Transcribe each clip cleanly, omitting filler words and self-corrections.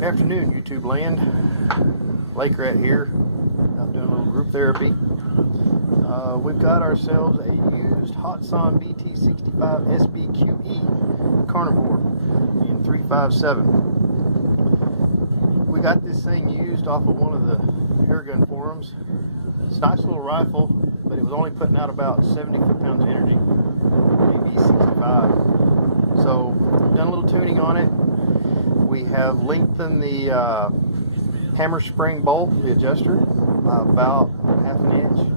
Good afternoon, YouTube land. LakeRat here, out doing a little group therapy. We've got ourselves a used Hatsan BT65 SBQE Carnivore in 357. We got this thing used off of one of the airgun forums. It's a nice little rifle, but it was only putting out about 70 foot-pounds of energy, maybe 65. So, done a little tuning on it. We have lengthened the hammer spring bolt, the adjuster, about half an inch.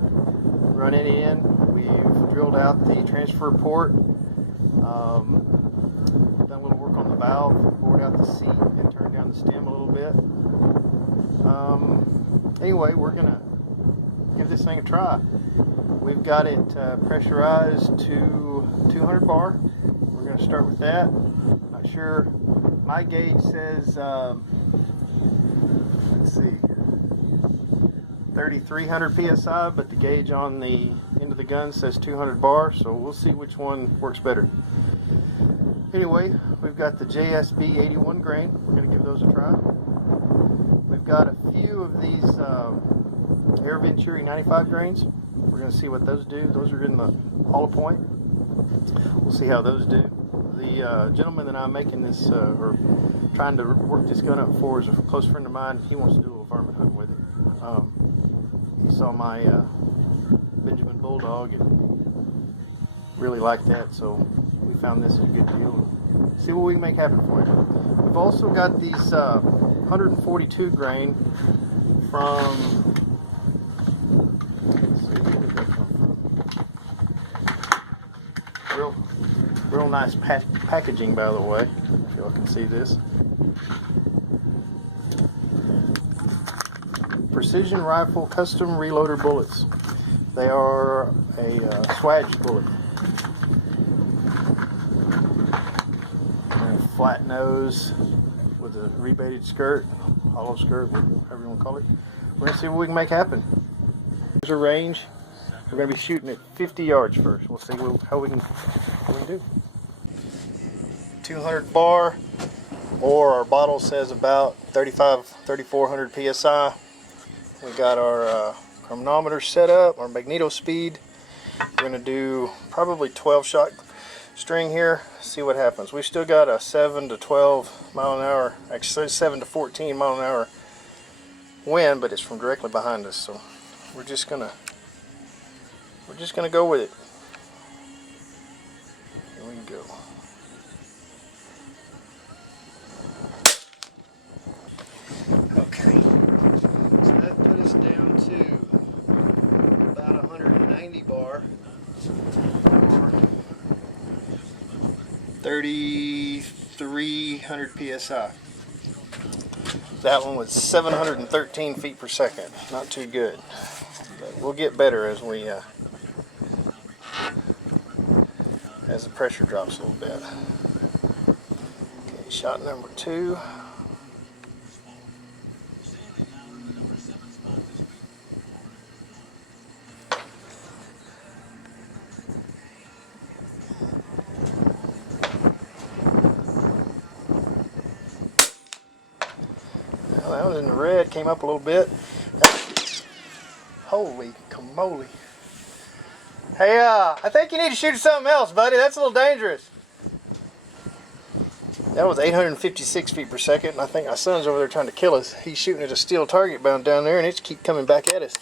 Run it in. We've drilled out the transfer port. Done a little work on the valve, bored out the seat, and turned down the stem a little bit. Anyway, we're gonna give this thing a try. We've got it pressurized to 200 bar. We're gonna start with that. Not sure. My gauge says, let's see, 3,300 psi, but the gauge on the end of the gun says 200 bar, so we'll see which one works better. Anyway, we've got the JSB 81 grain. We're going to give those a try. We've got a few of these Air Venturi 95 grains. We're going to see what those do. Those are in the hollow point. We'll see how those do. The gentleman that I'm making this, or trying to work this gun up for, is a close friend of mine. He wants to do a little varmint hunting with it. He saw my Benjamin Bulldog and really liked that, so we found this a good deal. See what we can make happen for you. We've also got these 142 grain from, let's see, where did that come from? Real nice packaging, by the way, if y'all can see this. Precision Rifle Custom Reloader Bullets. They are a swag bullet. And a flat nose with a rebated skirt, hollow skirt, whatever you want to call it. We're going to see what we can make happen. Here's a range. We're going to be shooting at 50 yards first. We'll see how we can do. 200 bar, or our bottle says about 3,400 psi. We got our chronometer set up, our magneto speed. We're going to do probably 12 shot string here, see what happens. We've still got a 7 to 12 mile an hour, actually 7 to 14 mile an hour wind, but it's from directly behind us, so we're just gonna go with it. Here we go. Okay, so that put us down to about 190 bar, or 3,300 psi. That one was 713 feet per second. Not too good, but we'll get better as we as the pressure drops a little bit. Okay, shot number 2. That was in the red, came up a little bit. Holy camoly. Hey, I think you need to shoot something else, buddy. That's a little dangerous. That was 856 feet per second, and I think my son's over there trying to kill us. He's shooting at a steel target bound down there, and it's keep coming back at us.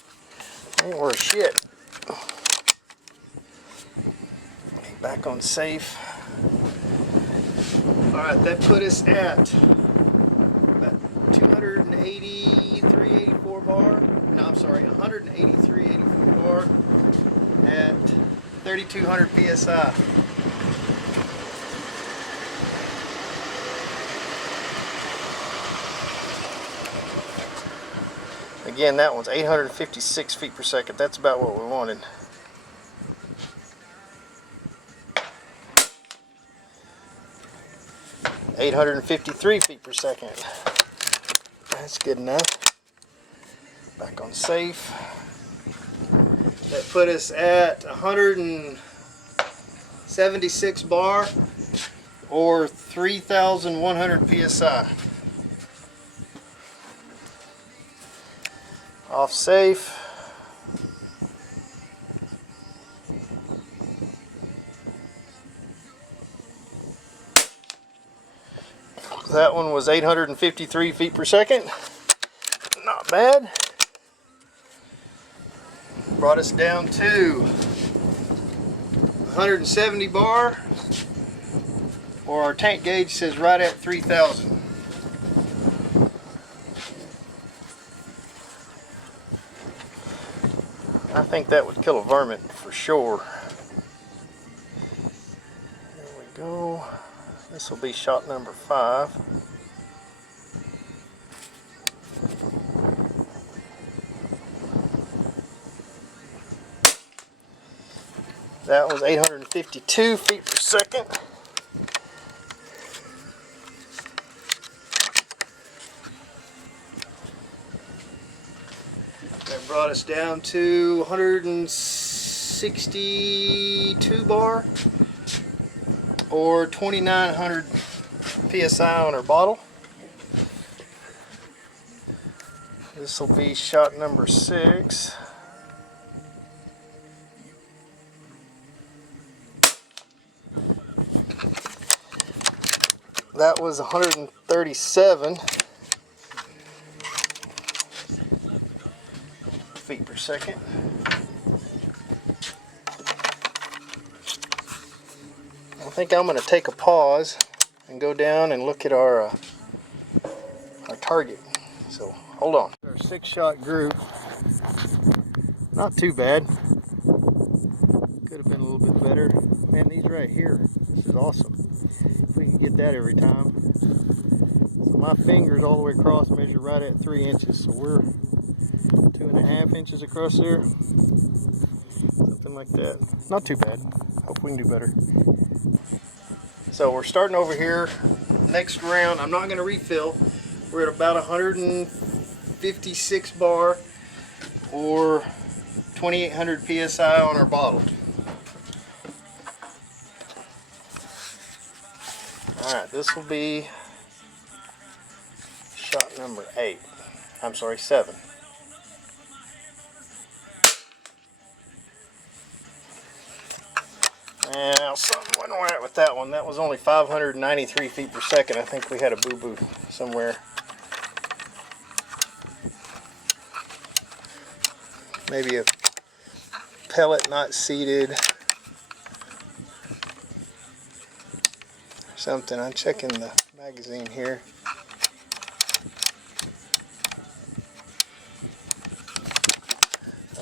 Ain't worth shit. Back on safe. Alright, that put us at about 283, 84 bar. No, I'm sorry, 183, 84 bar at 3,200 psi. Again, that one's 856 feet per second. That's about what we wanted. $853 feet per second. That's good enough. Back on safe. That put us at 176 bar, or 3,100 psi. Off safe. That one was 853 feet per second. Not bad. Brought us down to 170 bar, or our tank gauge says right at 3,000. I think that would kill a varmint for sure. There we go. This will be shot number 5. That was 852 feet per second. That brought us down to 162 bar, or 2,900 psi on our bottle. This will be shot number 6. That was 137 feet per second. I think I'm going to take a pause and go down and look at our target. So hold on. Our 6-shot group, not too bad. Could have been a little bit better. Man, these right here, this is awesome. If we can get that every time. So my fingers all the way across measure right at 3 inches. So we're 2.5 inches across there. Something like that. Not too bad. Hope we can do better. So we're starting over here. Next round, I'm not going to refill. We're at about 156 bar, or 2,800 psi on our bottle. Alright, this will be shot number 8. I'm sorry, 7. Now, something went right with that one. That was only 593 feet per second. I think we had a boo-boo somewhere. Maybe a pellet not seated. Something. I'm checking the magazine here.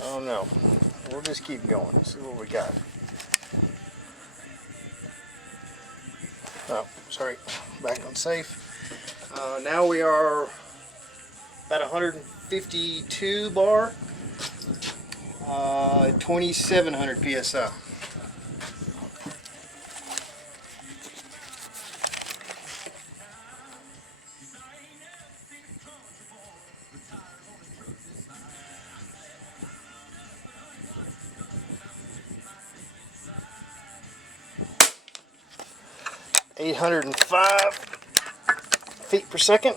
Oh no. We'll just keep going. See what we got. Oh, sorry. Back on safe. Now we are about 152 bar. 2,700 psi. .805 feet per second.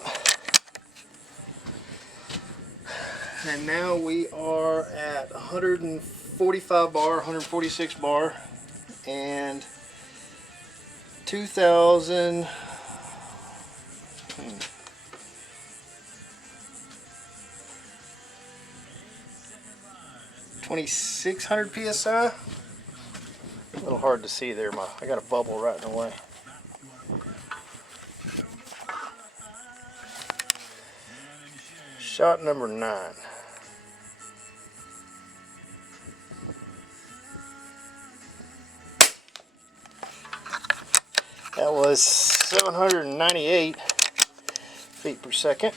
And now we are at 145 bar, 146 bar, and 2,000. 2,600 psi. A little hard to see there. I got a bubble right in the way. Shot number 9. That was 798 feet per second.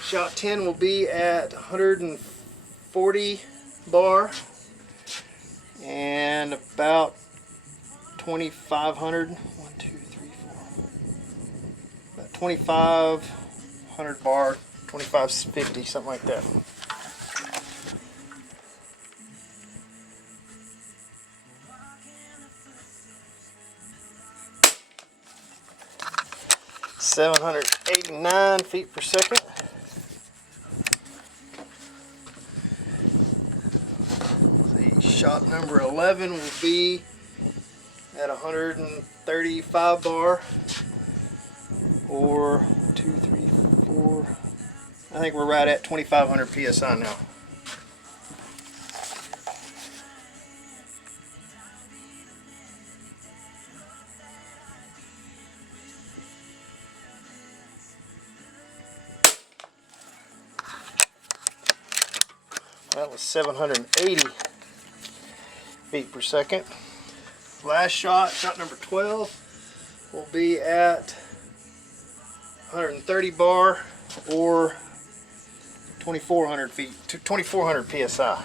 Shot 10 will be at 140 bar and about 2,500. 1, 2, 3, 4. About 2,500 bar, 2,550, something like that. .789 feet per second. Shot number 11 will be at 135 bar, or 2, 3, 4. I think we're right at 2,500 psi now. That was 780 feet per second. Last shot, shot number 12, will be at 130 bar, or 2,400 feet, 2,400 psi.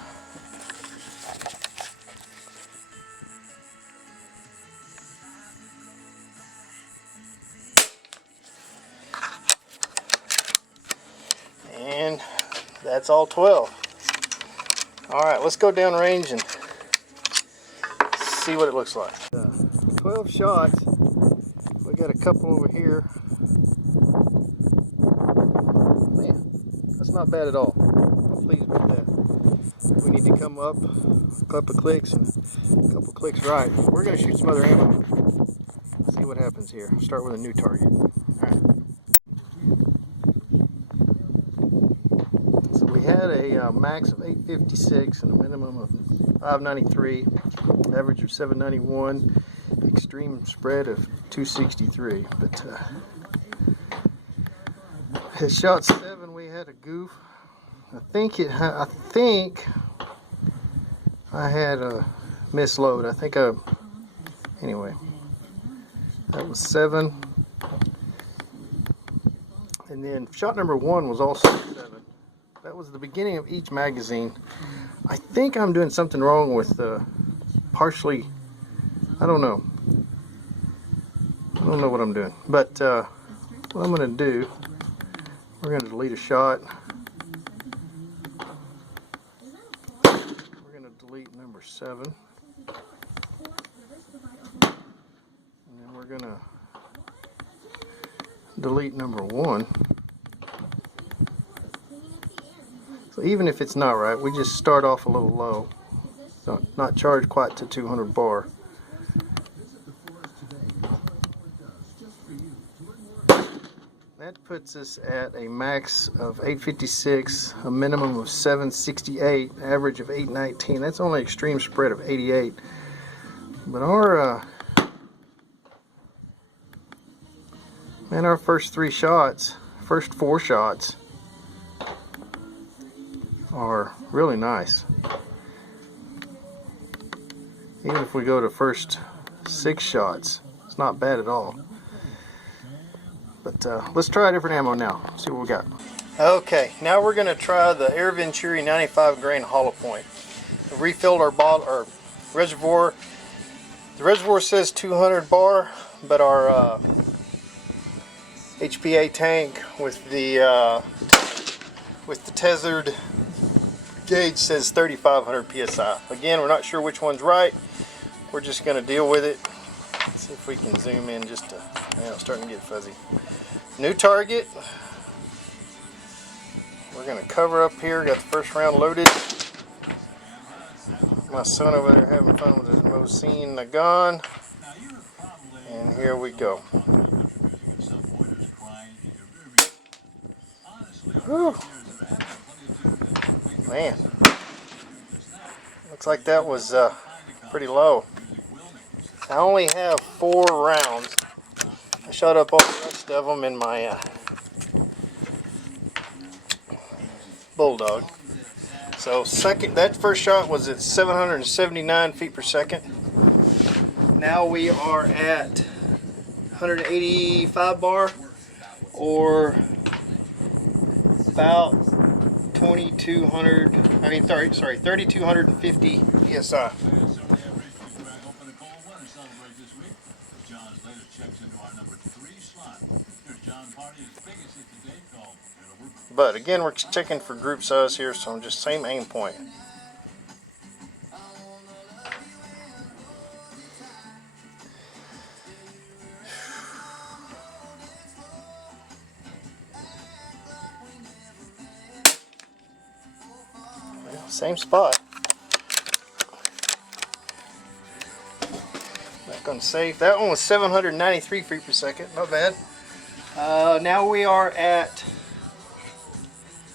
And that's all 12. All right, let's go down range and see what it looks like. 12 shots. We got a couple over here. Man, that's not bad at all. I'm pleased with that. We need to come up a couple of clicks and a couple of clicks right. We're going to shoot some other ammo. See what happens here. Start with a new target. All right. So we had a max of 856 and a minimum of 593, average of 791, extreme spread of 263. But at shot 7 we had a goof. I think I had a misload. Anyway, that was 7. And then shot number 1 was also 7. That was the beginning of each magazine. I think I'm doing something wrong with partially. I don't know what I'm doing. But what I'm going to do, we're going to delete a shot. We're going to delete number 7. And then we're going to delete number 1. So even if it's not right, we just start off a little low. Not charged quite to 200 bar. That puts us at a max of 856, a minimum of 768, average of 819. That's only extreme spread of 88. But our first 4 shots are really nice. Even if we go to first 6 shots, it's not bad at all. But let's try a different ammo now. See what we got. Okay, now we're going to try the Air Venturi 95 grain hollow point. We refilled our bottle, our reservoir. The reservoir says 200 bar, but our HPA tank with the tethered gauge says 3,500 psi. Again, we're not sure which one's right. We're just going to deal with it. Let's see if we can zoom in just to. Man, it's starting to get fuzzy. New target. We're going to cover up here. Got the first round loaded. My son over there having fun with his Mosine gun. And here we go. Whew. Man, looks like that was pretty low. I only have 4 rounds. I shot up all the rest of them in my Bulldog. So that first shot was at 779 feet per second. Now we are at 185 bar, or about 3,250 psi. But again, we're checking for group size here, so I'm just same aim point. Same spot. check on safe. That one was 793 feet per second. Not bad. Now we are at,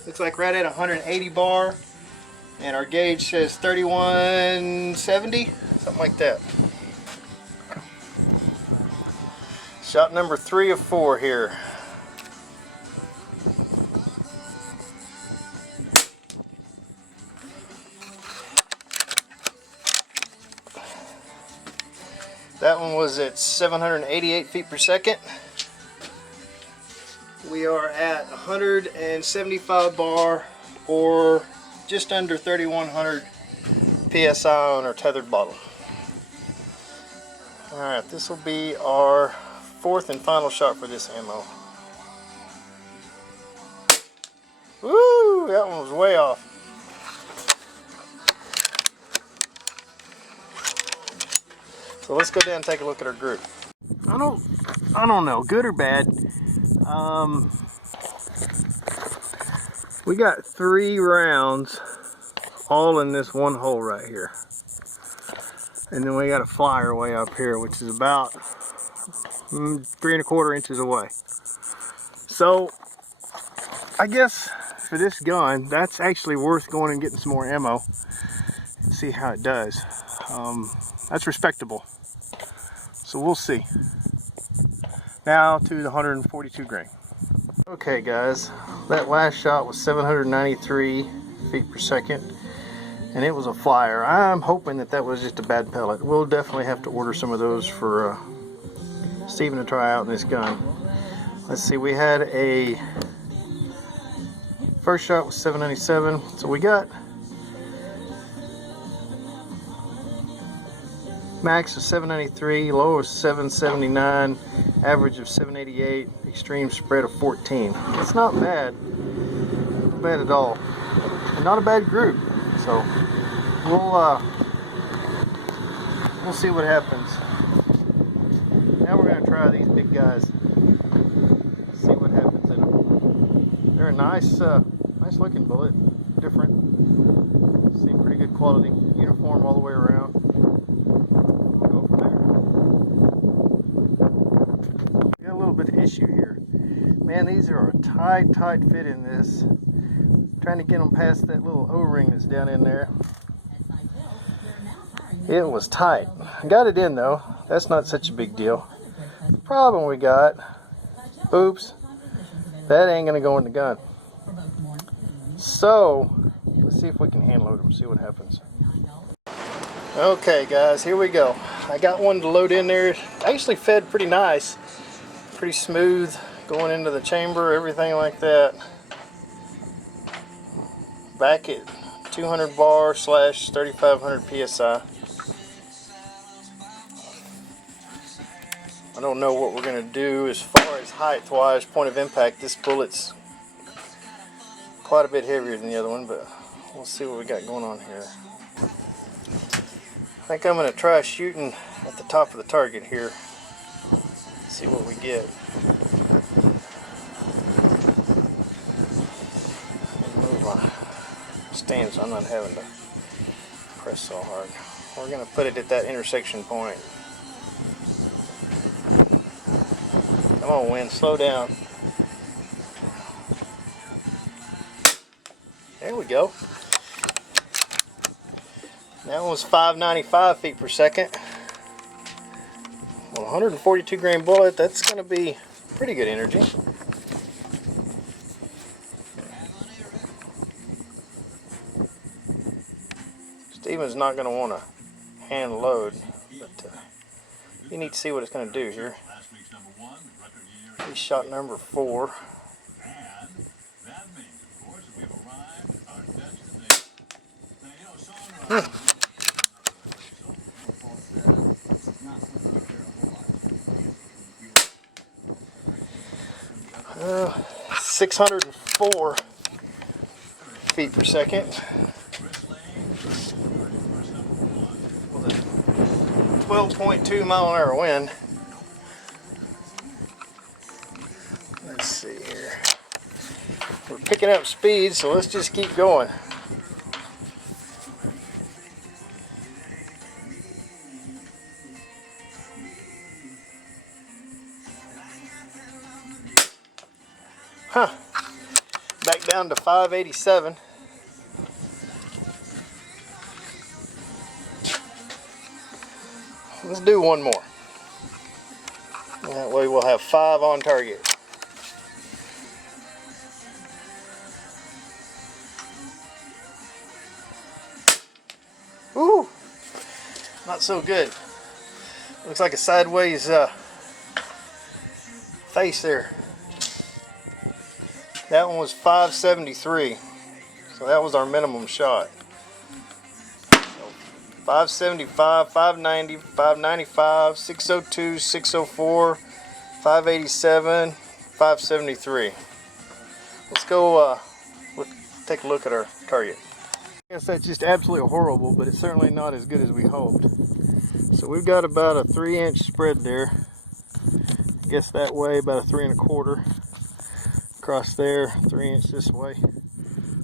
looks like right at 180 bar. And our gauge says 3170, something like that. Shot number 3 of 4 here. That one was at 788 feet per second. We are at 175 bar, or just under 3,100 PSI on our tethered bottle. Alright, this will be our 4th and final shot for this ammo. Woo! That one was way off. So let's go down and take a look at our group. I don't know, good or bad. We got 3 rounds all in this one hole right here. And then we got a flyer way up here, which is about 3¼ inches away. So I guess for this gun, that's actually worth going and getting some more ammo and see how it does. That's respectable. So we'll see. Now to the 142 grain. Okay guys, that last shot was 793 feet per second, and it was a flyer. I'm hoping that that was just a bad pellet. We'll definitely have to order some of those for Steven to try out in this gun. Let's see, we had a first shot was 797, so we got max of 793, low of 779, average of 788, extreme spread of 14. It's not bad. Not bad at all. And not a bad group. So we'll see what happens. Now we're going to try these big guys. See what happens in them. They're a nice nice looking bullet. Different. Seem pretty good quality. Uniform all the way around. Bit of issue here. Man, these are a tight fit in this. Trying to get them past that little O-ring that's down in there. It was tight. I got it in though. That's not such a big deal. The problem we got, oops, that ain't gonna go in the gun. So let's see if we can hand load them, see what happens. Okay guys, here we go. I got one to load in there. It actually fed pretty nice. Pretty smooth going into the chamber, everything like that. Back at 200 bar / 3,500 PSI. I don't know what we're going to do as far as height wise, point of impact. This bullet's quite a bit heavier than the other one, but we'll see what we got going on here. I think I'm going to try shooting at the top of the target here. See what we get. Move my stand so I'm not having to press so hard. We're going to put it at that intersection point. Come on, wind, slow down. There we go. That one was 595 feet per second. Well, 142 grain bullet, that's going to be pretty good energy. Steven's not going to want to hand load, but you need to see what it's going to do here. He's shot number 4. Hmm. 604 feet per second. With a 12.2 mile-an-hour wind. Let's see here. We're picking up speed, so let's just keep going. Huh. Back down to 587. Let's do one more. That way we'll have 5 on target. Ooh, not so good. Looks like a sideways face there. That one was 573, so that was our minimum shot. 575, 590, 595, 602, 604, 587, 573. Let's go take a look at our target. I guess that's just absolutely horrible, but it's certainly not as good as we hoped. So we've got about a 3-inch spread there. I guess that way about a 3 1/4. Across there, 3 inch this way.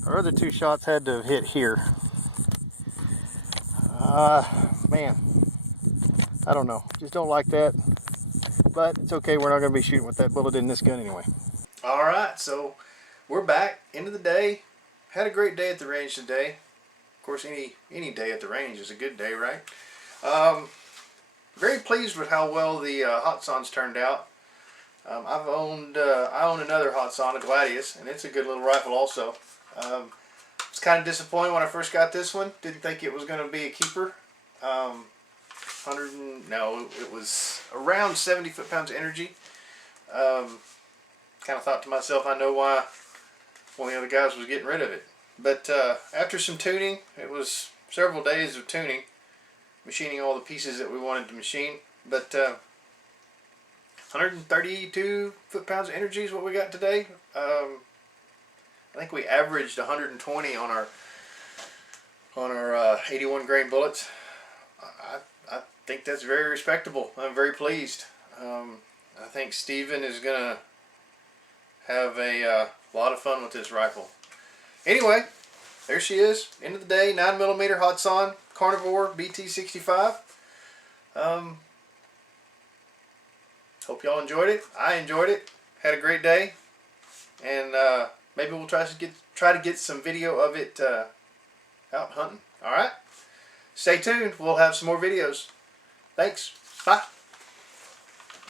Our other 2 shots had to have hit here. Man, I don't know. Just don't like that. But it's okay. We're not going to be shooting with that bullet in this gun anyway. All right, so we're back. End of the day. Had a great day at the range today. Of course, any day at the range is a good day, right? Very pleased with how well the Hatsans turned out. I own another Hatsan, a Gladius, and it's a good little rifle also. I was kind of disappointed when I first got this one. Didn't think it was going to be a keeper. It was around 70 foot-pounds of energy. Kind of thought to myself, I know why one of the other guys was getting rid of it. But after some tuning, it was several days of tuning, machining all the pieces that we wanted to machine. But 132 foot-pounds of energy is what we got today. I think we averaged 120 on our 81 grain bullets. I think that's very respectable. I'm very pleased. I think Steven is gonna have a lot of fun with this rifle. Anyway, there she is. End of the day, 9mm Hatsan Carnivore BT65. Hope y'all enjoyed it. I enjoyed it. Had a great day, and maybe we'll try to get some video of it out hunting. All right. Stay tuned. We'll have some more videos. Thanks. Bye.